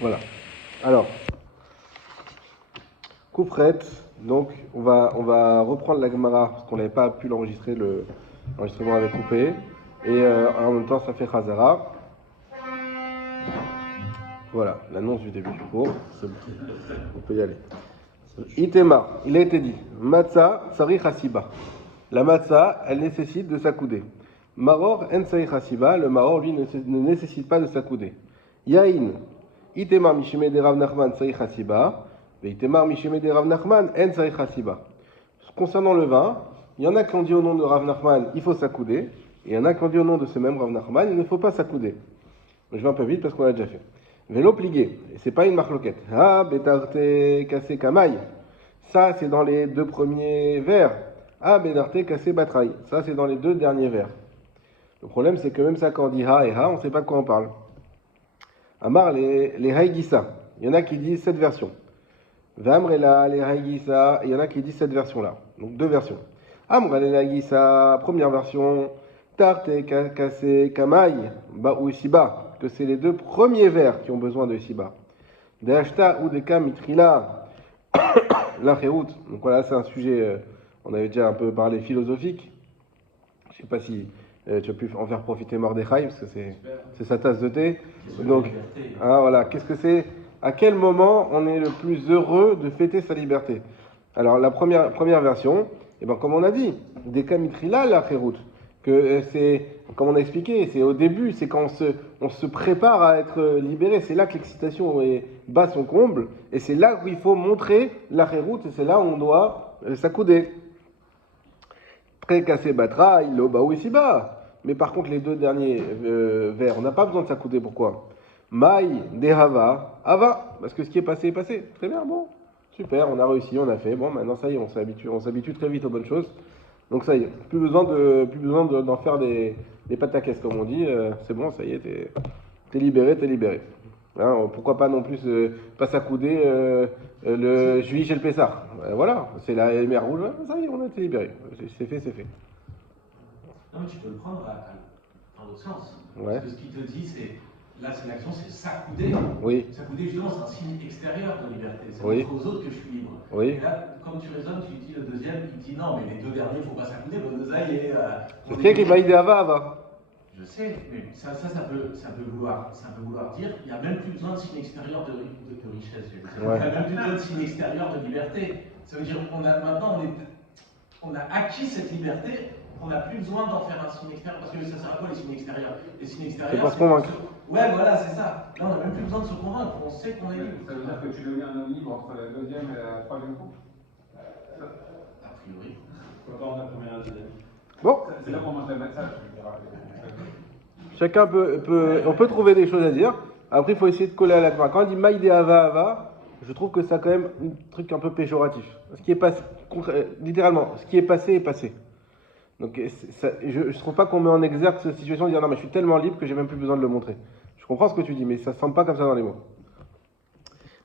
Voilà. Alors, Koufret, donc on va reprendre la Gemara parce qu'on n'avait pas pu l'enregistrer, l'enregistrement avait coupé. Et en même temps, ça fait Khazara. Voilà, l'annonce du début du cours. On peut y aller. Itema, il a été dit Matzah, Sarich Hasiba. La matzah, elle nécessite de s'accouder. Maror, en Sarich Hasiba. Le maror, lui, ne nécessite pas de s'accouder. Yain, Itemar Mishime de Rav Nachman, Sarich Hasiba. Et Itemar Mishime de Rav Nachman, en Sarich Hasiba. Concernant le vin, il y en a qui ont dit au nom de Rav Nachman, il faut s'accouder. Et il y en a qui ont dit au nom de ce même Rav Nachman, il ne faut pas s'accouder. Je vais un peu vite parce qu'on l'a déjà fait. Vélo plié, c'est pas une marloquette. Ah, betarte cassé kamaï. Ça, c'est dans les deux premiers vers. Ah, betarte cassé batraï. Ça, c'est dans les deux derniers vers. Le problème, c'est que même ça, quand on dit ha et ha, on ne sait pas de quoi on parle. Amar, les haïgissa. Il y en a qui disent cette version. Vamrela, les haïgissa. Il y en a qui disent cette version-là. Donc, deux versions. Amrela, les haïgissa. Première version. Tarte cassé kamaï. Ba ou siba. Que c'est les deux premiers vers qui ont besoin de Siba. Deashta ou Deka Mitrila, la Khérout. Donc voilà, c'est un sujet, on avait déjà un peu parlé philosophique. Je ne sais pas si tu as pu en faire profiter Mordechai, parce que c'est sa tasse de thé. Donc, voilà, qu'est-ce que c'est? À quel moment on est le plus heureux de fêter sa liberté? Alors, la première version, eh ben, comme on a dit, Deka Mitrila, la Khérout. Que c'est, comme on a expliqué, c'est au début, c'est quand on se prépare à être libéré, c'est là que l'excitation bat son comble, et c'est là où il faut montrer la chéroute, et c'est là où on doit s'accouder. Très cassé batra, il bas ou ici bas. Mais par contre, les deux derniers vers, on n'a pas besoin de s'accouder, pourquoi? Maï, dehava, ava, parce que ce qui est passé est passé. Très bien, bon, super, on a réussi, on a fait, bon, maintenant ça y est, on s'habitue très vite aux bonnes choses. Donc ça y est, plus besoin d'en faire des pataquès comme on dit, c'est bon, ça y est, t'es libéré, t'es libéré. Hein, pourquoi pas non plus pas s'accouder le juillet chez le Pessar. Voilà, c'est la mer rouge, ouais, ça y est, on a été libéré. C'est fait, c'est fait. Non mais tu peux le prendre dans l'autre sens. Ouais. Parce que ce qu'il te dit, c'est, là c'est l'action, c'est s'accouder. Oui. S'accouder justement, c'est un signe extérieur de liberté. C'est Oui. montrer aux autres que je suis libre. Oui. Et là, comme tu raisonnes, tu dis le deuxième, il dit non, mais les deux derniers, il ne faut pas s'accouder, ça y est. C'est très qu'il m'a idée ava. Je sais, mais ça peut vouloir dire il n'y a même plus besoin de signe extérieur de richesse. Ouais. Il n'y a même plus besoin de signe extérieur de liberté. Ça veut dire maintenant on a acquis cette liberté, on n'a plus besoin d'en faire un signe extérieur. Parce que ça sert à quoi les signes extérieurs? Les signes extérieurs, c'est pour se convaincre. Ouais, voilà, c'est ça. Là, on n'a même plus besoin de se convaincre, on sait qu'on est libre. Ça veut dire que tu deviens un homme libre entre la deuxième et la troisième coupe? A priori. Pourquoi on a première et la deuxième? Bon. C'est là qu'on mange la massage. Chacun on peut trouver des choses à dire. Après, il faut essayer de coller à la fin. Quand on dit maïdé ava, je trouve que ça a quand même un truc un peu péjoratif. Ce qui est passé, littéralement, ce qui est passé est passé. Donc, je ne trouve pas qu'on met en exergue cette situation de dire non, mais je suis tellement libre que j'ai même plus besoin de le montrer. Je comprends ce que tu dis, mais ça ne semble pas comme ça dans les mots.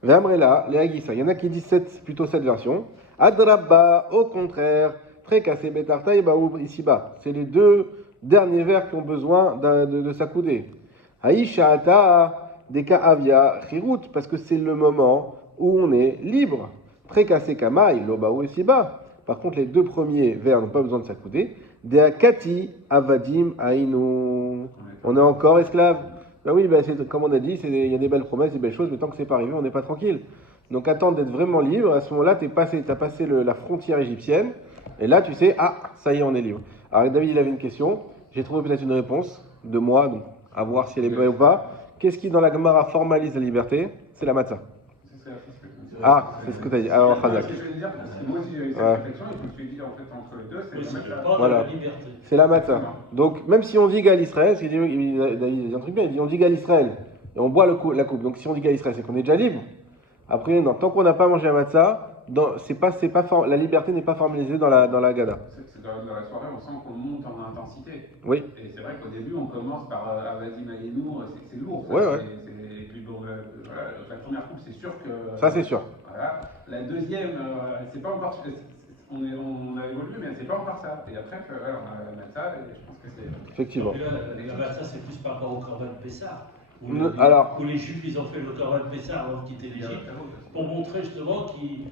V'amrela, les Agissa. Il y en a qui disent plutôt cette version. Adrabba, au contraire, très cassé betarta et baoub ici-bas. C'est les deux derniers vers qui ont besoin de s'accouder. Haïshata, deka avia, chirut, parce que c'est le moment où on est libre. Très cassé kamaï, lobaou ici-bas. Par contre, les deux premiers vers n'ont pas besoin de s'accouder. Deakati, avadim, aïnou. On est encore esclave. Ben oui, c'est, comme on a dit, il y a des belles promesses, des belles choses, mais tant que c'est pas arrivé, on n'est pas tranquille. Donc attendre d'être vraiment libre, à ce moment-là, tu as passé la frontière égyptienne, et là tu sais, ah, ça y est, on est libre. Alors David, il avait une question, j'ai trouvé peut-être une réponse de moi, donc à voir si elle est vraie ou pas. Qu'est-ce qui dans la Gemara formalise la liberté? C'est la matzah. Ah, c'est ce que tu as dit. Alors, Khazak. Moi aussi, j'ai eu cette réflexion et je me suis dit, en fait, entre les deux, c'est la matzah. Voilà. C'est la matzah. Donc, même si on dit Gal Israël, David a dit un truc bien, il dit on dit Gal Israël, et on boit la coupe. Donc, si on dit Gal Israël, c'est qu'on est déjà libre. Après, non, tant qu'on n'a pas mangé la matzah, la liberté n'est pas formalisée dans la Gada. C'est dans la soirée, on sent qu'on monte en intensité. Oui. Et c'est vrai qu'au début, on commence par vas-y, maillez-nous, c'est lourd. Ouais. Et puis bon, voilà, la première coupe, c'est sûr que. Ça, c'est sûr. Voilà. La deuxième, c'est pas encore. On a évolué, mais c'est pas encore ça. Et après, voilà, on a la matzah, et je pense que c'est. Effectivement. Et là, la matzah, c'est plus par rapport au Corban Pessah. Alors, où les Juifs ils ont fait le Corban Pessah avant de quitter l'Égypte, pour montrer justement qu'ils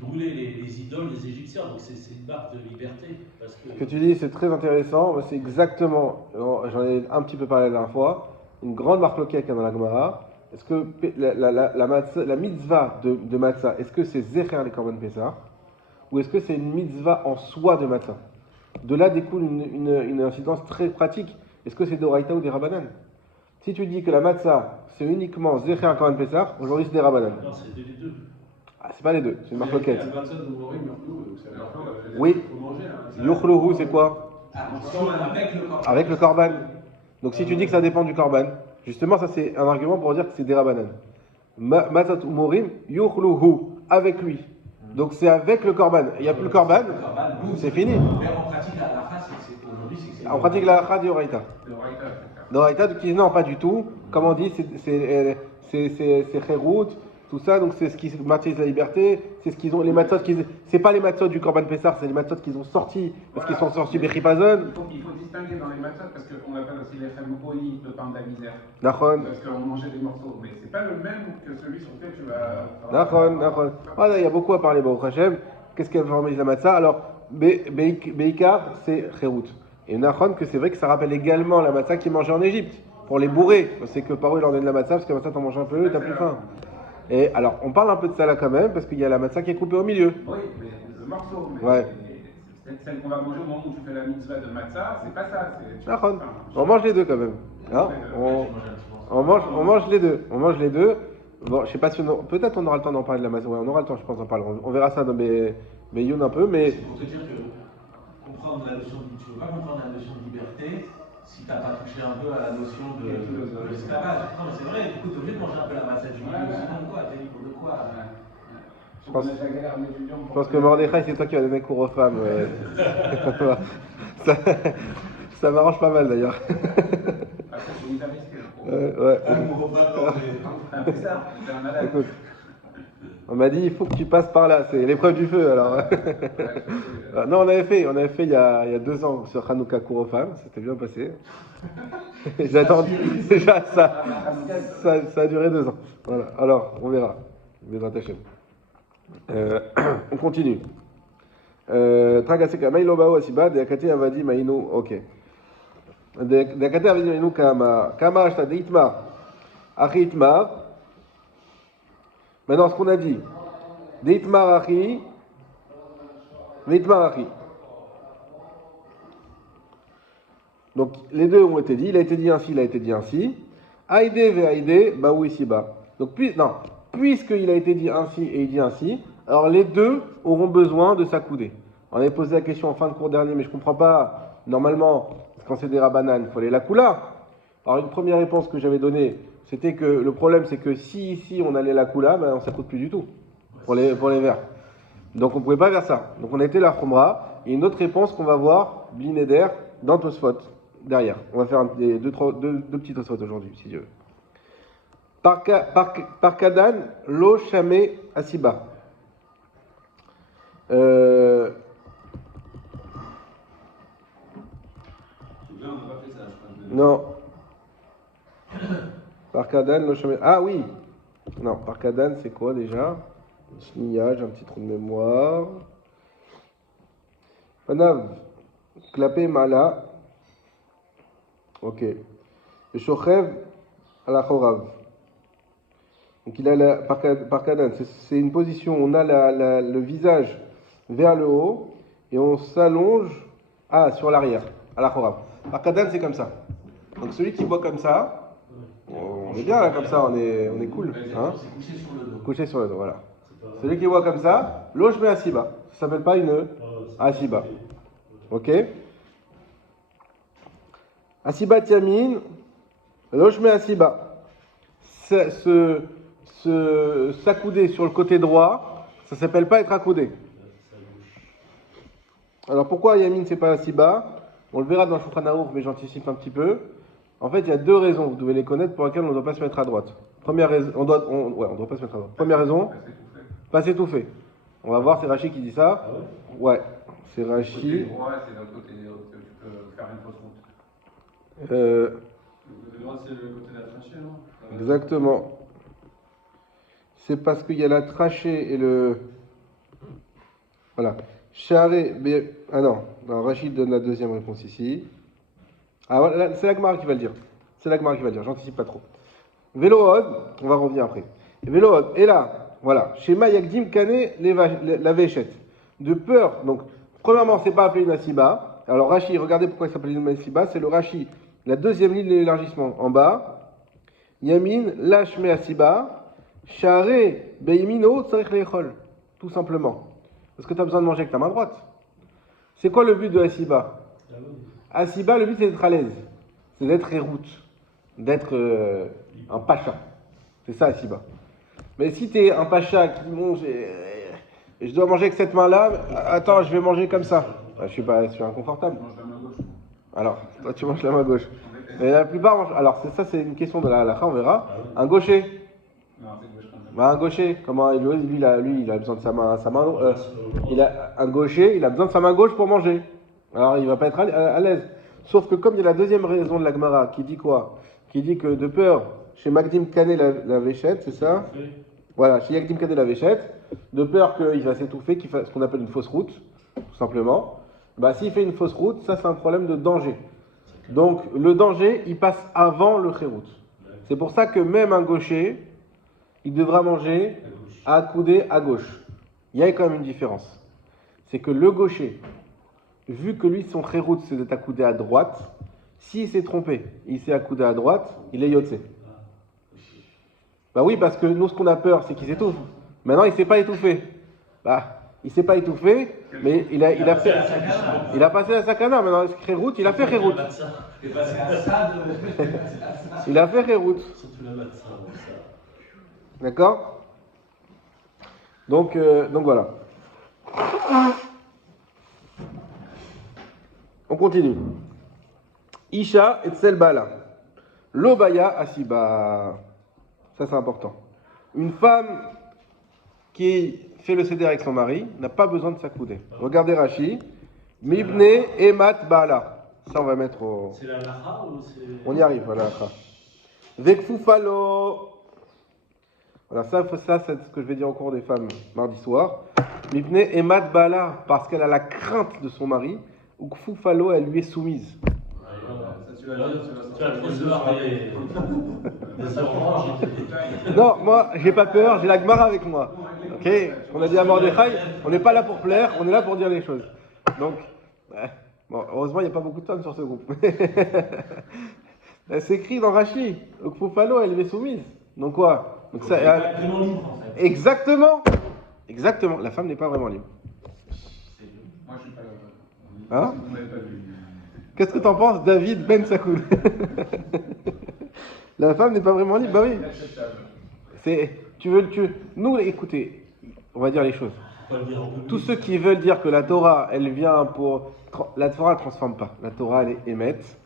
brûlaient les idoles des Égyptiens. Donc c'est une marque de liberté. Parce que... ce que tu dis, c'est très intéressant. C'est exactement, j'en ai un petit peu parlé la dernière fois, une grande marque locale qu'il y a dans la Gemara. Est-ce que la mitzvah de matzah, est-ce que c'est Zecher les Korban Pessah ou est-ce que c'est une mitzvah en soi de matzah? De là découle une incidence très pratique. Est-ce que c'est d'Oraïta ou des Rabbanan? Si tu dis que la matzah, c'est uniquement Zecher Korban Pessah, aujourd'hui c'est des Rabbanan. Non, c'est les deux. Ah, c'est pas les deux, c'est une marque locale. La matzah de Morim, c'est la fin. Oui. Faut manger. Yuchluhu, c'est quoi? Avec le corban. Avec le korban. Donc si tu dis que ça dépend du korban, justement ça c'est un argument pour dire que c'est des rabbanan. Matzat umorim yuchluhu, avec lui. Donc c'est avec le korban. Il n'y a plus le korban, c'est fini. Mais en pratique, la halakha, aujourd'hui, c'est. En pratique la halakha du Oraïta. D'Oraïta, non pas du tout. Comme on dit, c'est Kherout, tout ça, donc c'est ce qui maintient la liberté, c'est ce qu'ils ont, les matzot c'est pas les matzot du Korban Pessah, c'est les matzot qu'ils ont sortis, parce qu'ils sont sortis Bechipazon. Il faut distinguer dans les matzot, parce qu'on appelle aussi les chem le pain de la misère. Nachon. Parce qu'on mangeait des morceaux, mais c'est pas le même que celui sur lequel tu vas. Nachon. Voilà, il y a beaucoup à parler, Baruch Hashem. Qu'est-ce qu'elle formalise la matzah? Alors, Beikar, c'est Kherout. Et Nachon, que c'est vrai que ça rappelle également la matzah qu'ils mangeaient en Égypte, pour les bourrer. C'est que par eux, ils leur donnent la matzah, parce que la matzah, t'en manges un peu, t'as plus faim. Et alors, on parle un peu de ça là quand même, parce qu'il y a la matzah qui est coupée au milieu. Oui, mais le morceau, mais ouais. Celle qu'on va manger au moment où tu fais la mitzvah de matzah, c'est pas ça. On mange les deux quand même. Hein, on mange les deux. On mange les deux. Bon, je sais pas si peut-être on aura le temps d'en parler de la matzah. Ouais, on aura le temps, je pense, d'en parler. On verra ça dans Beyoun un peu, mais. C'est pour te dire que tu ne peux pas comprendre la notion de liberté si tu n'as pas touché un peu à la notion de l'esclavage. Non, mais c'est vrai, du coup, tu es obligé de manger un peu la matzah du milieu, sinon quoi, t'es libre de quoi? Je pense que Mordechai, c'est toi qui vas donner cours aux femmes. ça m'arrange pas mal d'ailleurs. Ouais. Écoute, on m'a dit il faut que tu passes par là, c'est l'épreuve du feu alors. Non, on avait fait il y a 2 ans sur Hanouka cours aux femmes, c'était bien passé. J'attends déjà ça a duré 2 ans. Voilà, alors on verra. On continue. Tragaseka Mailobao Asiba, de Akate Avadi Mainu, ok. De Akate Avadi Mainu Kama Ashta de Itmar, Achi Itmar. Maintenant, ce qu'on a dit, de Itmar Achi, de Itmar Achi. Donc, les deux ont été dit, il a été dit ainsi. Aïde ve Aïde, Baou Isiba. Donc, puisqu'il a été dit ainsi et il dit ainsi, alors les deux auront besoin de s'accouder. On avait posé la question en fin de cours dernier, mais je ne comprends pas. Normalement, quand c'est des rabananes, il faut aller la coula. Alors une première réponse que j'avais donnée, c'était que le problème, c'est que si ici on allait la coula, ben, on ne s'accoude plus du tout pour les verts. Donc on ne pouvait pas faire ça. Donc on a été la khumra. Et une autre réponse qu'on va voir, Blineder, dans Tosfot, derrière. On va faire deux petits Tosfot aujourd'hui, si Dieu veut. Par Kadan, lo chamé asiba. Non. Par Kadan, lo chamé. Ah oui. Non, par Kadan, c'est quoi déjà? Shniya, j'ai un petit trou de mémoire. Panav, klapé mala. Ok. Shochev ala chorav. Donc il a par Kadan, c'est une position où on a le visage vers le haut et on s'allonge sur l'arrière, à la chorav. Par Kadan, c'est comme ça. Donc celui qui voit comme ça, on est bien là comme ça, on est cool. Hein, couché sur le dos, voilà. Celui qui voit comme ça, l'oshme asiba. Ça s'appelle pas une asiba. Ok? Asiba tiamin, l'oshme asiba. S'accouder sur le côté droit, ça s'appelle pas être accoudé. Alors pourquoi Yamin c'est pas asiba? On le verra dans le Shulchan Aruch, mais j'anticipe un petit peu. En fait, il y a 2 raisons, vous devez les connaître, pour lesquelles on ne doit pas se mettre à droite. Première raison, on doit pas se mettre à droite. Première raison, pas s'étouffer. On va voir, c'est Rashi qui dit ça. Ouais, c'est Rashi. C'est le côté droit, c'est le côté où tu peux faire une fausse route. Le côté droit, c'est le côté de la trachée, non? Exactement. C'est parce qu'il y a la trachée et le. Voilà. Ah non, Rachid donne la deuxième réponse ici. Ah voilà, c'est l'Agmara qui va le dire. C'est l'Agmara qui va le dire, j'anticipe pas trop. Vélood, on va revenir après. Vélood, et là, voilà. Shema Yagdim Kane la Véchette. De peur, donc, premièrement, c'est pas appelé une Asiba. Alors Rashi, regardez pourquoi il s'appelle une Asiba. C'est le Rashi, la deuxième ligne de l'élargissement en bas. Yamin, Lashme Asiba. Share Beimino Tsarich Lechol. Tout simplement. Parce que tu as besoin de manger avec ta main droite. C'est quoi le but de Asiba? Asiba, le but c'est d'être à l'aise. C'est d'être héroute. D'être un pacha. C'est ça Asiba. Mais si tu es un pacha qui mange et je dois manger avec cette main-là, attends, je vais manger comme ça. Je suis inconfortable. Je mange la main gauche. Alors, toi tu manges la main gauche. Mais la plupart mangent. Alors, c'est une question de la halakha, on verra. Un gaucher. Non, c'est gauche quand même. Bah, un gaucher, comment lui, il a besoin de sa main. Il a un gaucher, il a besoin de sa main gauche pour manger. Alors, il va pas être à l'aise. Sauf que comme il y a la deuxième raison de la Gemara qui dit quoi? Qui dit que de peur, chez Magdim Kane la Véchette, c'est ça? Voilà, chez Magdim Kane la Véchette, de peur qu'il va s'étouffer, qu'il fasse ce qu'on appelle une fausse route, tout simplement. Bah, s'il fait une fausse route, ça c'est un problème de danger. Donc le danger, il passe avant le chérout. C'est pour ça que même un gaucher, il devra manger accoudé à gauche. Il y a quand même une différence. C'est que le gaucher, vu que lui, son chérout, c'est d'être accoudé à droite, s'il s'est trompé, il s'est accoudé à droite, il est yotse. Bah oui, parce que nous, ce qu'on a peur, c'est qu'il s'étouffe. Maintenant, il ne s'est pas étouffé. Bah, il ne s'est pas étouffé, mais il a passé la sakana. Maintenant, chérout, il a fait chérout. Il est passé à ça Il a fait chérout. Surtout la matza, ça. D'accord? Donc voilà. On continue. Isha et Tselbala. Lobaya Asiba. Ça, c'est important. Une femme qui fait le céder avec son mari n'a pas besoin de s'accouder. Regardez Rashi. Mibne et Mat Bala. Ça, on va mettre au. C'est la lacha ou c'est. On y arrive, voilà. Vekfufalo. Voilà, ça, c'est ce que je vais dire au cours des femmes mardi soir. Mibne et Mat Bala, parce qu'elle a la crainte de son mari. Ou Kfufalo, elle lui est soumise. Tu vas te recevoir des oranges et des. Non, moi, j'ai pas peur, j'ai la Gemara avec moi. Ok? On a dit à Mordechai, on n'est pas là pour plaire, on est là pour dire les choses. Donc, bon, heureusement, il n'y a pas beaucoup de femmes sur ce groupe. C'est écrit dans Rashi. Donc, Fufalo, elle lui est soumise. Donc, quoi? Donc, ça, vraiment libre en fait. exactement. Exactement. La femme n'est pas vraiment libre. Moi, je suis pas là. Hein? Vous m'avez pas vu. Qu'est-ce que t'en penses, David Ben Sakoun? La femme n'est pas vraiment libre. Bah oui. Inacceptable. Nous, écoutez, on va dire les choses. Faut pas le dire en public. Tous ceux qui veulent dire que la Torah, elle vient pour. La Torah ne transforme pas. La Torah, elle est émette.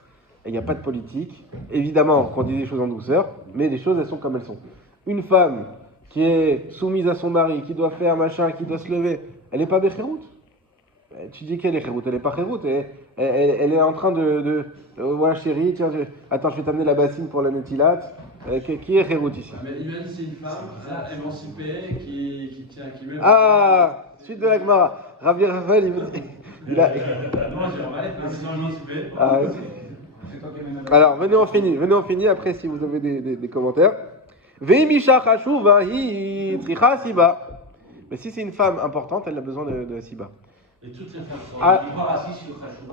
Il n'y a pas de politique. Évidemment, qu'on dit des choses en douceur, mais les choses, elles sont comme elles sont. Une femme qui est soumise à son mari, qui doit faire machin, qui doit se lever, elle n'est pas Béchérout. Tu dis qu'elle est Chérout, elle n'est pas Chérout. Elle est en train de voilà, chérie, tiens, attends, je vais t'amener la bassine pour la Netilat. Qui est Chérout ici? Mais imagine, c'est une femme émancipée qui tient, qui met. Ah, suite de la Gemara. Rabbi Raphaël, il a. Non, j'aimerais être président émancipé. Ah, ouais. C'est toi qui mènes. Alors, venez on finit après si vous avez des commentaires. Ve'imisha chashuva hi tricha siba. Mais si c'est une femme importante, elle a besoin de siba. Et toutes les femmes sont. Ah. Il prend Rashi sur Khashoggi.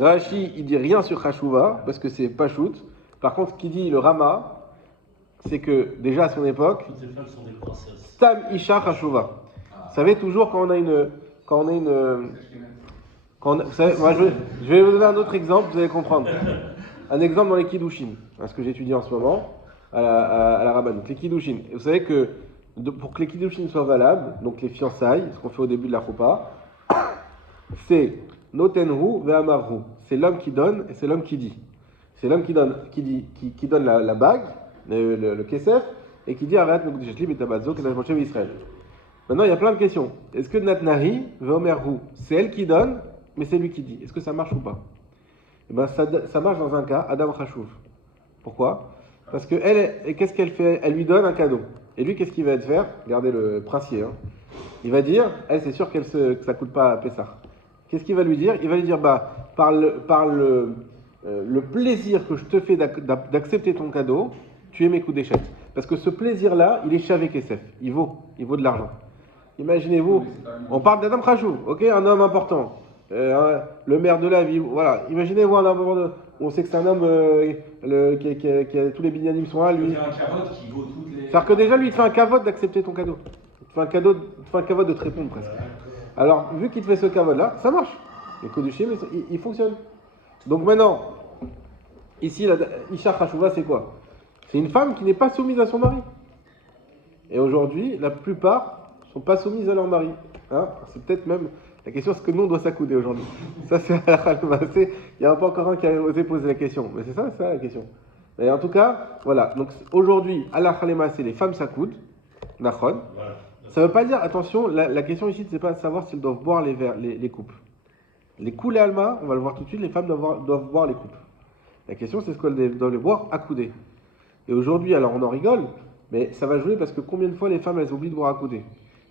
Rashi, il dit rien sur chashuva parce que c'est pas shoot. Par contre, ce qu'il dit le Rama, c'est que déjà à son époque, Toutes les femmes sont des princesses. Stam Isha Chashuva. Vous savez toujours quand on a une. Vous savez, moi je vais vous donner un autre exemple, vous allez comprendre. Un exemple dans les Kiddushin, ce que j'étudie en ce moment à la Rabbanout. Les Kiddushin. Vous savez que pour que les Kiddushin soient valables, donc les fiançailles, ce qu'on fait au début de la Choupa, c'est Notenhu ve'amarhu. C'est l'homme qui donne et c'est l'homme qui dit. C'est l'homme qui donne la bague, le kesef, et qui dit Arrête Mekudeshli betabazo kedash Moshe Israël. Maintenant, il y a plein de questions. Est-ce que Natnahi ve'omerhu, c'est elle qui donne, mais c'est lui qui dit? Est-ce que ça marche ou pas? Eh ben, ça marche dans un cas, Adam Khashouv. Pourquoi? Parce que elle, qu'est-ce qu'elle fait? Elle lui donne un cadeau. Et lui, qu'est-ce qu'il va faire? Regardez le princier. Hein. Il va dire, elle, c'est sûr que ça ne coûte pas à Pessah. Qu'est-ce qu'il va lui dire? Il va lui dire, par le plaisir que je te fais d'accepter ton cadeau, tu es mes coups d'échec. Parce que ce plaisir-là, il est chavé Kessef. Il vaut de l'argent. Imaginez-vous, on parle d'Adam Khashouv, ok, un homme important. Le maire de la ville, voilà. Imaginez-vous un homme, on sait que c'est un homme qui a tous les binyanim sont là, lui. C'est un cavote qui vaut toutes les. C'est-à-dire que déjà, lui, il te fait un cavote d'accepter ton cadeau. Il te fait un cavote de te répondre presque. Alors, vu qu'il te fait ce cavote-là, ça marche. Les coups du chim, il fonctionne. Donc maintenant, ici, la Isha Khashouva, c'est quoi? C'est une femme qui n'est pas soumise à son mari. Et aujourd'hui, la plupart ne sont pas soumises à leur mari. Hein, c'est peut-être même la question, est-ce que nous, on doit s'accouder aujourd'hui? Ça, c'est à la il n'y a pas encore un qui a osé poser la question. Mais c'est ça la question. Et en tout cas, voilà. Donc aujourd'hui, à la Khalema, c'est les femmes s'accoudent. Nachon. Ça ne veut pas dire, attention, la question ici, c'est pas de savoir s'ils doivent boire les coupes. Les coulées alma, on va le voir tout de suite, les femmes doivent boire les coupes. La question, c'est ce qu'elles doivent les boire accoudées. Et aujourd'hui, alors on en rigole, mais ça va jouer parce que combien de fois les femmes, elles oublient de boire accoudées?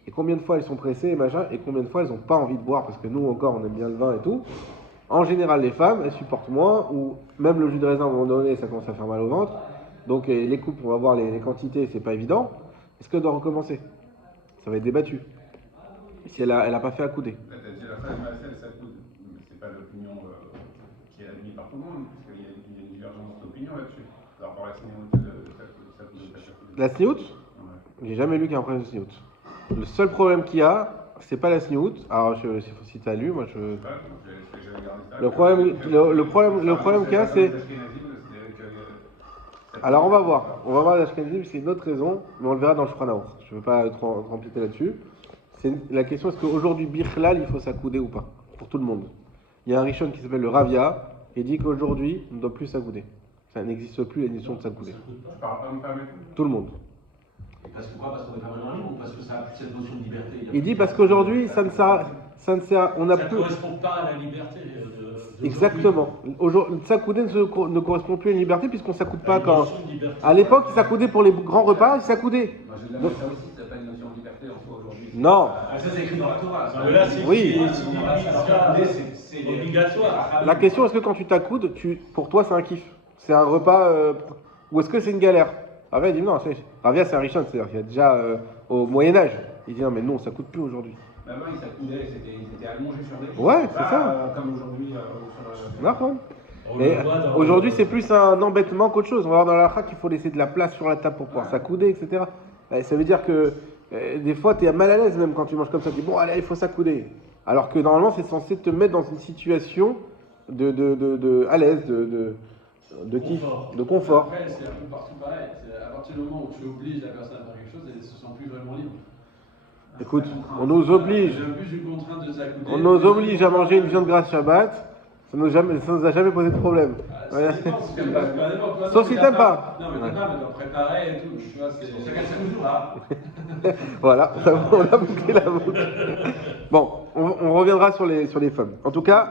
Et combien de fois elles sont pressées et machin, et combien de fois elles n'ont pas envie de boire, parce que nous encore, on aime bien le vin et tout. En général, les femmes, elles supportent moins, ou même le jus de raisin, à un moment donné, ça commence à faire mal au ventre. Donc les coupes, on va voir les quantités, c'est pas évident. Est-ce qu'elle doit recommencer? Ça va être débattu. Si elle a pas fait accouder. La femme elle s'accoude. C'est pas l'opinion qui est admise par tout le monde, parce qu'il y a une divergence d'opinion là-dessus. Par rapport à la signature de s'accouder. La sniout? J'ai jamais lu qu'il y a un problème de sniout. Le seul problème qu'il y a, c'est pas la sniout. Alors, si tu as lu, moi je. Le problème qu'il y a, c'est. Alors, on va voir. On va voir l'Ashkenazim, c'est une autre raison, mais on le verra dans le Shulchan Aruch. Je ne veux pas trop empiéter là-dessus. C'est la question, est-ce qu'aujourd'hui, Bichlal, il faut s'accouder ou pas? Pour tout le monde. Il y a un Rishon qui s'appelle le Ravia, et dit qu'aujourd'hui, on ne doit plus s'accouder. Ça n'existe plus, la notion de s'accouder. Je parle pas de femme et tout. Tout le monde. Parce que quoi? Parce qu'on est pas vraiment libre ou parce que ça a plus cette notion de liberté? Il dit parce qu'aujourd'hui, ça ne sert, on n'a Ça ne plus. correspond pas à la liberté. Exactement. S'accouder ne correspond plus à une liberté puisqu'on ne s'accoude pas Une quand. notion de liberté. À l'époque, ils s'accoudaient pour les grands repas, ils s'accoudaient. Moi, j'ai de la ça aussi, ça n'a pas une notion de liberté en soi aujourd'hui. Non. Ah, ça, c'est écrit dans la Torah. Non, mais là, c'est Oui. c'est obligatoire. La question, est-ce que quand tu t'accoudes, pour toi, c'est un kiff? C'est un repas ou est-ce que c'est une galère? Ravia dit non, Ravia c'est un Rishon, c'est-à-dire qu'il y a déjà au Moyen-Âge. Il dit non, mais non, ça coûte plus aujourd'hui. Avant, ils s'accoudaient, ils étaient allongés sur des. Ouais, c'est ça. Comme aujourd'hui sur la. D'accord. On Et le voit dans- aujourd'hui, c'est plus un embêtement qu'autre chose. On va voir dans la halakha qu'il faut laisser de la place sur la table pour pouvoir s'accouder, etc. Et ça veut dire que des fois, tu es mal à l'aise même quand tu manges comme ça. Tu dis bon, allez, il faut s'accouder. Alors que normalement, c'est censé te mettre dans une situation à l'aise, de kiff, de confort. Après, c'est un peu partout pareil. C'est à partir du moment où tu obliges la personne à faire quelque chose, elle ne se sent plus vraiment libre. Écoute, on nous oblige. J'ai plus une contrainte de s'accouder. On nous oblige à manger une viande grasse Shabbat. Ça nous a jamais posé de problème. Ouais. Sauf si t'aimes pas. Non, mais ta femme, elle doit préparer et tout. Tu vois, c'est. C'est qu'elle s'accoude là. Voilà, on a bouclé la boucle. Bon, on reviendra sur les femmes. En tout cas,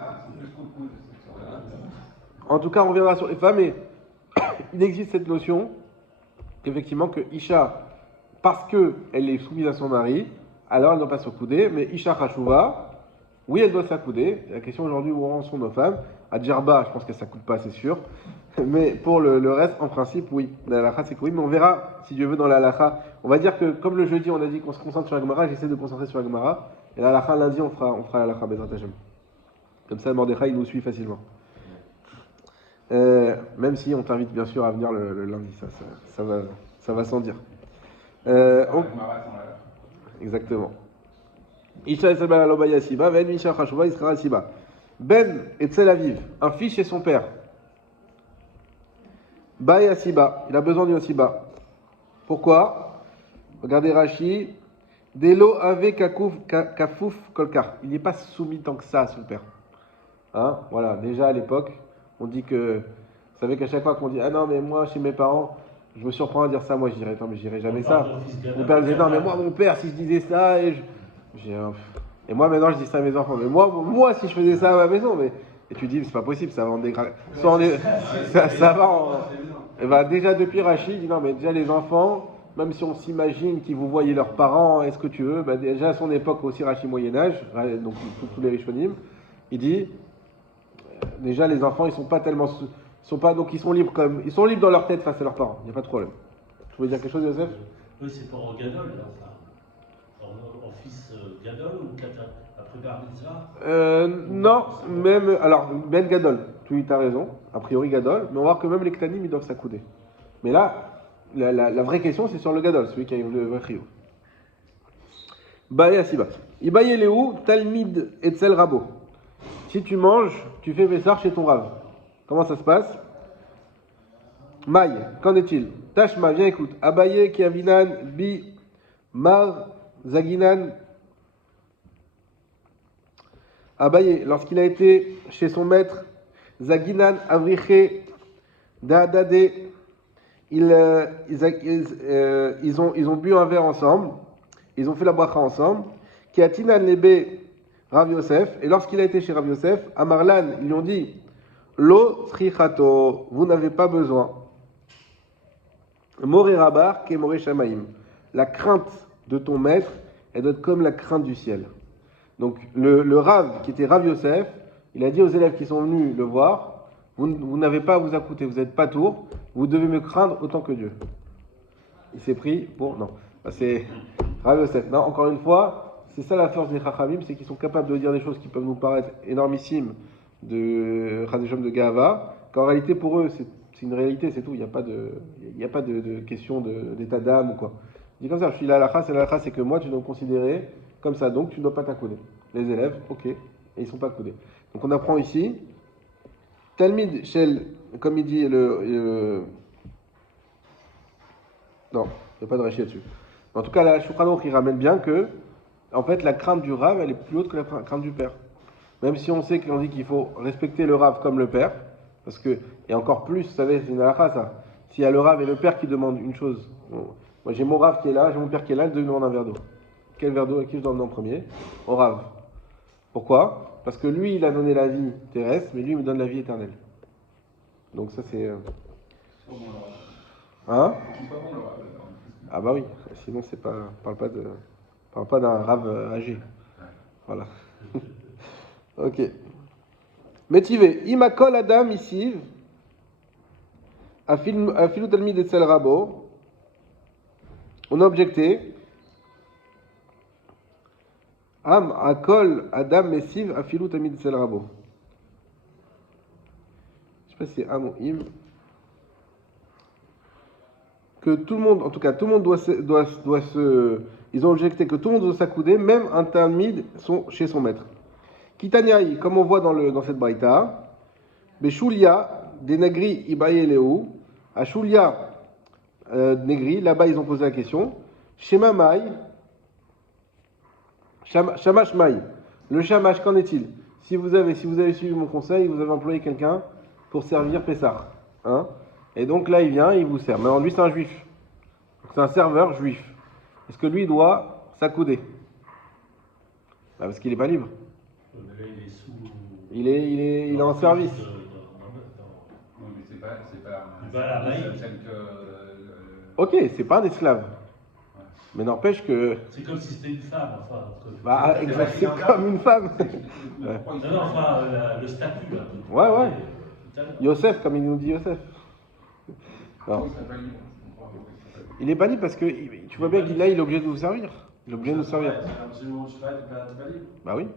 on reviendra sur les femmes. Et il existe cette notion, effectivement, que Isha, parce qu'elle est soumise à son mari, alors elle ne doit pas s'accouder. Mais Isha Khashouva, oui, elle doit s'accouder. La question aujourd'hui, où en sont nos femmes? À Djerba, je pense qu'elle ne s'accoude pas, c'est sûr. Mais pour le reste, en principe, oui. La halakha, c'est que oui. Mais on verra, si Dieu veut, dans la halakha. On va dire que, comme le jeudi, on a dit qu'on se concentre sur la Gemara, j'essaie de concentrer sur la Gemara. Et la halakha, lundi, on fera la halakha, Bezrat Hashem. Comme ça, Mordechai, il nous suit facilement. Même si on t'invite bien sûr à venir le lundi, ça va sans dire. Exactement. Isha et Sabala Lobaya Siba, Ben Misha Khashouva, Iskara Siba. Ben et Tel Aviv, un fils chez son père. Baya Siba, il a besoin d'une Siba. Pourquoi? Regardez Rashi. Delo ave kafouf kolkar. Il n'est pas soumis tant que ça à son père. Hein? Voilà, déjà à l'époque, on dit que. Vous savez qu'à chaque fois qu'on dit ah non, mais moi chez mes parents, je me surprends à dire ça, moi je dirais attends, mais je dirais jamais ça. Mon père disait non, mais moi, mon père, si je disais ça, et moi maintenant je dis ça à mes enfants, mais moi si je faisais ça à ma maison, mais Et tu dis, c'est pas possible, ça va en dégradé. Ça va en. Et bah, déjà, depuis Rachid, il dit non, mais déjà, les enfants, même si on s'imagine qu'ils vous voyaient leurs parents, est-ce que tu veux, bah, déjà à son époque aussi, Rachid Moyen-Âge, donc tous les Rishonim, il dit, déjà, les enfants, ils sont pas tellement. Donc, ils sont libres comme. Ils sont libres dans leur tête face à leurs parents, il n'y a pas de problème. Tu veux dire quelque chose, Yosef? Oui, c'est pour en Gadol, là, enfin. En fils Gadol ou Katan, après Bar Mitzvah Non, même. Alors, Ben Gadol, tu as raison, a priori Gadol, mais on va voir que même les Ktanim, ils doivent s'accouder. Mais là, la vraie question, c'est sur le Gadol, celui qui a le vrai Chiyuv. Baye Asiba. Ibaye Léou, Talmid Etzel Rabo. Si tu manges, tu fais Bessar chez ton Rav. Comment ça se passe? Maï, qu'en est-il? Tashma, viens écoute. Abaye Kiavinan Bi Mar Zaginan. Abaye, lorsqu'il a été chez son maître, Zaginan Avriche Dadade, ils ont bu un verre ensemble, ils ont fait la bracha ensemble. Kiatinan Lebe Rav Yosef, et lorsqu'il a été chez Rav Yosef, à Marlan, ils lui ont dit Lo Srichato, vous n'avez pas besoin. More Rabar, ke More Shamaim. La crainte de ton maître, elle doit être comme la crainte du ciel. Donc le Rav, qui était Rav Yosef, il a dit aux élèves qui sont venus le voir, vous n'avez pas à vous accouter, vous n'êtes pas tour, vous devez me craindre autant que Dieu. Il s'est pris pour... Non, c'est Rav Yosef. Non, encore une fois, c'est ça la force des Chachamim, c'est qu'ils sont capables de dire des choses qui peuvent nous paraître énormissimes de Chadeshom de Gahava, qu'en réalité pour eux c'est une réalité, c'est tout, il n'y a pas de question d'état d'âme ou quoi. Il dit comme ça, je suis là à la race, et la race c'est que moi tu dois me considérer comme ça, donc tu ne dois pas t'accouder. Les élèves, ok, et ils ne sont pas accoudés. Donc on apprend ici, Talmid Shel, comme il dit non, il n'y a pas de rachis là-dessus. En tout cas, la Shulchan Aruch, il ramène bien que, en fait, la crainte du Rav, elle est plus haute que la crainte du père. Même si on sait qu'on dit qu'il faut respecter le Rav comme le père, parce que, et encore plus, vous savez, c'est une halakha ça. S'il y a le Rav et le père qui demandent une chose, bon, moi j'ai mon Rav qui est là, j'ai mon père qui est là, ils me demandent un verre d'eau. Quel verre d'eau à qui je dois emmener en premier? Au Rav. Pourquoi? Parce que lui, il a donné la vie terrestre, mais lui, il me donne la vie éternelle. Donc ça, c'est... Hein? Ah bah oui, sinon c'est pas... Parle pas d'un Rav âgé. Voilà. Ok. Métivé. Imakol Adam ici, Afilu Talmid Etzel Rabo. On a objecté. Am Akol Adam Messiv Afilu Talmid Etzel Rabo. Je sais pas si c'est Am ou Im. Que tout le monde, en tout cas, tout le monde doit se. Ils ont objecté que tout le monde doit s'accouder, même un Talmid chez son maître. Kitaniaï, comme on voit dans cette braïta, Beshulia, des Nagri Ibaye Léou, à Shulia Negri, là-bas ils ont posé la question, Shema Maï, Shamash Maï, le Shamash, qu'en est-il? Si vous avez suivi mon conseil, vous avez employé quelqu'un pour servir Pessah, hein? Et donc là il vient, il vous sert. Mais lui c'est un juif, c'est un serveur juif. Est-ce que lui doit s'accouder? Bah, parce qu'il n'est pas libre. Mais là, il est sous. Il est en service. Oui, mais c'est pas Voilà, celle que. Ok, c'est pas un esclave. Mais n'empêche que. C'est comme si c'était une femme, enfin. Bah, exact, c'est comme une femme. Non, enfin, le statut, là. Ouais. Tout à l'heure. Yosef, comme il nous dit Yosef. Alors, il est pas libre parce que tu vois bien qu'il là, il est obligé de nous servir. Il est obligé de nous servir. Absolument, tu vas pas libre. Bah oui.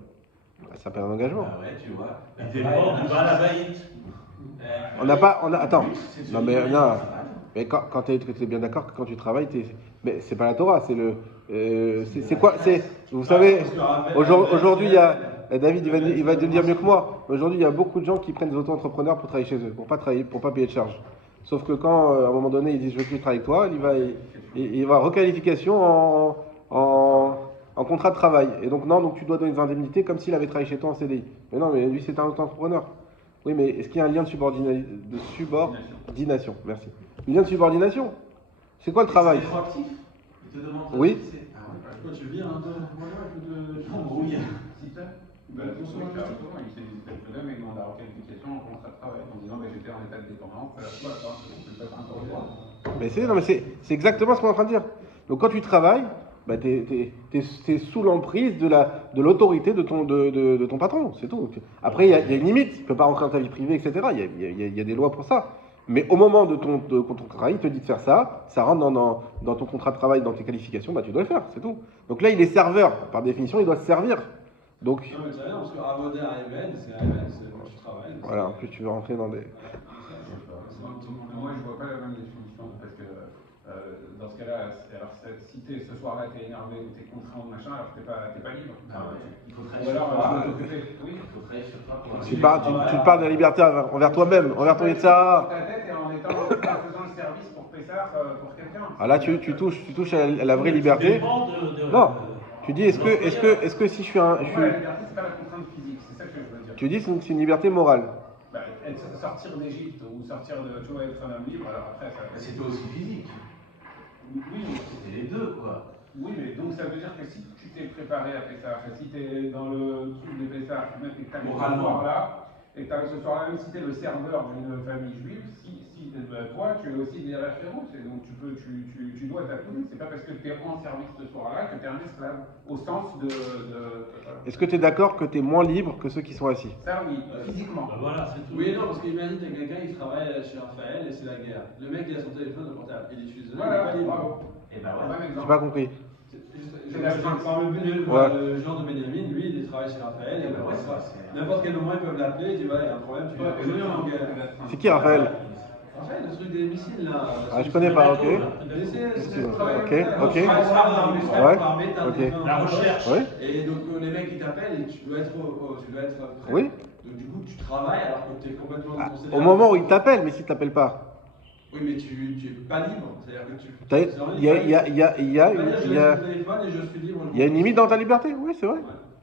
Ça s'appelle un engagement. Ah ouais, tu vois. Il dépend du bal à baït. Attends. Non mais non. Mais quand tu es bien d'accord que quand tu travailles, mais c'est pas la Torah, c'est le. C'est quoi? Vous savez, aujourd'hui il y a. David, il va te dire mieux que moi. Aujourd'hui, il y a beaucoup de gens qui prennent des auto-entrepreneurs pour travailler chez eux, pour pas payer de charges. Sauf que quand, à un moment donné, ils disent je veux plus travailler avec toi, il va requalification en contrat de travail. Et donc non, donc tu dois donner des indemnités comme s'il avait travaillé chez toi en CDI. Mais non, mais lui c'est un auto-entrepreneur. Oui, mais est-ce qu'il y a un lien de subordination? Merci. Un lien de subordination. C'est quoi le travail? C'est rétroactif. Il te demande. Oui. Pourquoi tu viens un peu de Embrouille. Bah, il utilise quelques deux, mais il demande la requalification en contrat de travail en disant j'étais en état de dépendance, c'est peut-être un droit. C'est exactement ce qu'on est en train de dire. Donc quand tu travailles, bah, t'es sous l'emprise de l'autorité de ton patron, c'est tout. Après, il y a une limite, tu ne peux pas rentrer dans ta vie privée, etc. Il y a des lois pour ça. Mais au moment de ton travail, il te dit de faire ça, ça rentre dans ton contrat de travail, dans tes qualifications, bah, tu dois le faire, c'est tout. Donc là, il est serveur, par définition, il doit se servir. Donc, Non, mais c'est rien, parce que Avoda Amen, c'est quand tu travailles. voilà, en plus tu veux rentrer dans des... Moi, je vois pas la même définition, parce que dans ce cas-là, alors, si ce soir-là, t'es énervé ou t'es contraint ou machin, alors t'es pas libre. Il faut Ou travailler sur alors, toi. je peux t'occuper. Oui. Il faut travailler sur toi. Tu parles de la liberté envers toi-même, envers ton état. Dans ta tête et en faisant le service pour Pessar, pour quelqu'un. Ah là, tu touches à la vraie Ça liberté. dépend Non, tu dis, est-ce que si je suis un... Moi, la liberté, c'est pas la contrainte physique, c'est ça que je veux dire. Tu dis, c'est une liberté morale. Bah, sortir d'Égypte ou sortir de, tu vois, être un homme libre, alors après, ça. C'était aussi physique. Oui, C'était les deux, quoi. oui, mais donc ça veut dire que si tu t'es préparé à Pessar, si tu es dans le truc de Pessar, et que tu as ce soir-là, et que ce soir-là, même si tu es le serveur d'une famille juive, toi, tu es aussi des références, et donc tu dois t'accouder. C'est pas parce que tu es en service ce soir-là que tu es un esclave, au sens de Est-ce que tu es d'accord que tu es moins libre que ceux qui sont assis? ça, oui, physiquement. Bah voilà, c'est tout. Oui, non, parce qu'imagine, t'as quelqu'un qui travaille chez Raphaël et c'est la guerre. Le mec, il a son téléphone portable, il utilise le Voilà, il est pas bravo. libre. Et ben Bon ouais. J'ai exemple. pas compris. Le genre de Benjamin, lui, il travaille chez Raphaël, et ben ouais, n'importe quel moment, ils peuvent l'appeler, il dit, ouais, il y a un problème, tu viens aujourd'hui, on est en guerre. C'est qui, Raphaël? Raphaël, le truc des missiles, là. Ah, je connais pas, ok. Ok, La recherche. Oui. Et donc les mecs ils t'appellent et tu dois être prêt. Oui. Donc du coup tu travailles alors que tu es complètement Ah, déconcentré. au moment où il t'appelle, mais s'il t'appelle pas. Oui mais tu es pas libre, c'est-à-dire que tu. Il y a une limite dans ta liberté, oui, c'est vrai.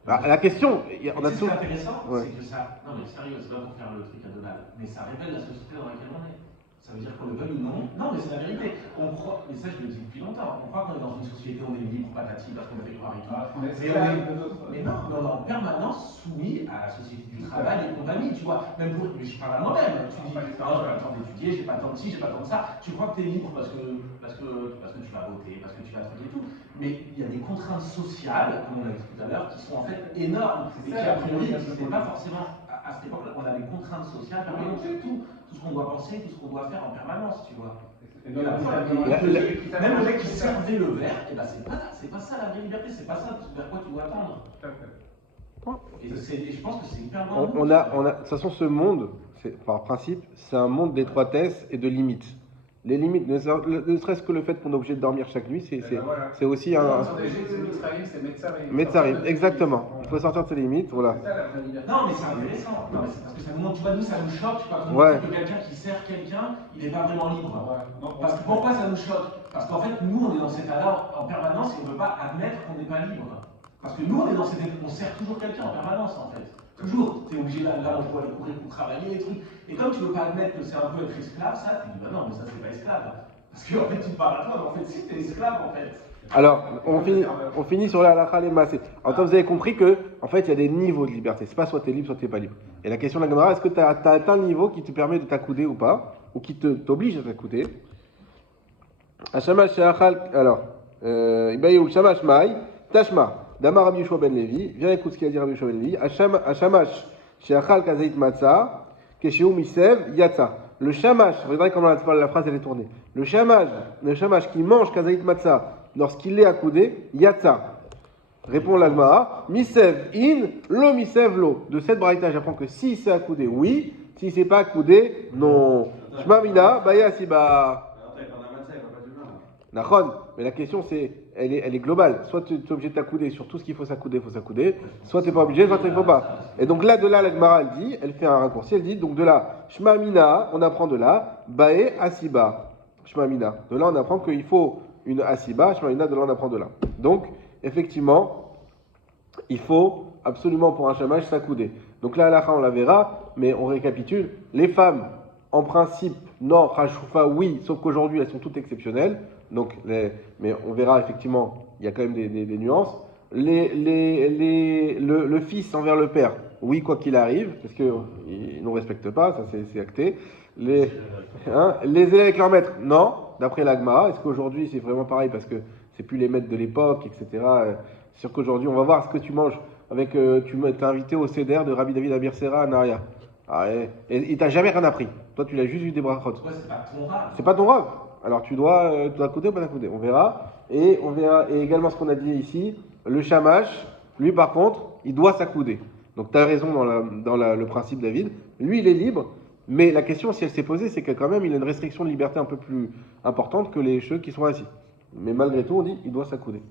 Ah, la question, on a C'est tout. intéressant, Ouais. c'est que ça. Non mais sérieux, c'est pas pour faire le truc à deux balles, mais ça révèle la société dans laquelle on est. Ça veut dire qu'on le veuille ou non. Non, mais c'est la vérité. On croit, mais ça je le dis depuis longtemps, on croit qu'on est dans une société où on est libre, patati, parce qu'on fait croire et tout. Mais non, on est en permanence soumis à la société du travail et compagnie, tu vois. Même pour, mais je parle à moi-même. Tu dis, j'ai pas le temps d'étudier, j'ai pas le temps de ci, j'ai pas le temps de ça. Tu crois que tu es libre parce que tu vas voter, parce que tu vas truc et tout. Mais il y a des contraintes sociales, comme on l'a dit tout à l'heure, qui sont en fait énormes et qui a priori n'existaient pas forcément à cette époque-là. On a des contraintes sociales permanentes sur tout ce qu'on doit penser, tout ce qu'on doit faire en permanence, tu vois. Même le mec qui servait le verre, et ben c'est pas ça la vraie liberté, c'est pas ça vers quoi tu dois tendre. Et je pense que c'est hyper important. De toute façon, ce monde, par principe, c'est un monde d'étroitesse et de limites. Les limites, ne serait-ce que le fait qu'on est obligé de dormir chaque nuit, c'est aussi un... Metzarim, exactement. Il faut sortir de ses limites, voilà. Non, mais c'est intéressant. Non, mais c'est parce que ça nous montre, tu vois, nous, ça nous choque quand on Ouais. dit que quelqu'un qui sert quelqu'un, il n'est pas vraiment libre. Parce que pourquoi ça nous choque? Parce qu'en fait, nous, on est dans cet état-là en permanence et on ne veut pas admettre qu'on n'est pas libre. Parce que nous, on est dans cet état, on sert toujours quelqu'un en permanence, en fait. Toujours. Tu es obligé là, on doit aller courir pour travailler, les trucs. Et comme tu ne veux pas admettre que c'est un peu être esclave, ça, tu dis, bah non, mais ça, c'est pas esclave. Parce qu'en fait, tu te parles à toi, mais en fait, si, tu es esclave, en fait. Alors, on finit sur la halakha les massés. Alors, vous avez compris que, en fait, il y a des niveaux de liberté. C'est pas soit tu es libre, soit tu n'es pas libre. Et la question de la Gemara, est-ce que tu as atteint le niveau qui te permet de t'accouder ou pas, ou qui t'oblige à t'accouder? Hashamash she'achal, alors, Ibayou shamash mai, tashma, Damar Rabbi Yoshua ben Levi, viens écoute ce qu'il a dit Rabbi Yoshua ben Levi, Hashamash she'achal kazait matzah, keshehu misev yatsa. Le shamash, regardez comment la phrase elle est tournée. Le shamash qui mange kazait matzah, lorsqu'il est accoudé, yatsa. Répond l'Agmara, misev in, lo misev lo. De cette braïta, j'apprends que si c'est accoudé, oui, si c'est pas accoudé, non. Shma mina, baya siba. Nachon, mais la question elle est globale. Soit tu es obligé de t'accouder sur tout ce qu'il faut s'accouder, soit tu n'es pas obligé, soit tu ne faut pas. Et donc là, de là, l'Agmara, elle fait un raccourci, elle dit, donc de là, Shma mina, on apprend de là, bae asiba. Shma mina. De là, on apprend qu'il faut une asiba, Shma mina, de là, on apprend de là. Donc, effectivement, il faut absolument pour un shamash s'accouder. Donc là, on la verra, mais on récapitule. Les femmes, en principe, non, Khashoufa, oui, sauf qu'aujourd'hui, elles sont toutes exceptionnelles. Donc, mais on verra effectivement, il y a quand même des nuances. le fils envers le père, oui, quoi qu'il arrive, parce qu'ils ne nous respectent pas, ça c'est acté. Les élèves avec leur maître, non, d'après la Gemara. Est-ce qu'aujourd'hui c'est vraiment pareil parce que c'est plus les maîtres de l'époque, etc. C'est sûr qu'aujourd'hui, on va voir ce que tu manges. Tu t'es invité au Seder de Rabbi David Abirsera à Naria. Ah, et il t'a jamais rien appris. Toi, tu l'as juste vu des brachot. Ouais, c'est pas ton rave. C'est pas ton rave. Alors tu dois accoudé ou pas accoudé. On verra. Et également ce qu'on a dit ici, le shamash, lui par contre, il doit s'accouder. Donc tu as raison dans le principe David. Lui, il est libre. Mais la question, si elle s'est posée, c'est que quand même, il a une restriction de liberté un peu plus importante que les ceux qui sont assis. Mais malgré tout, on dit, il doit s'accouder.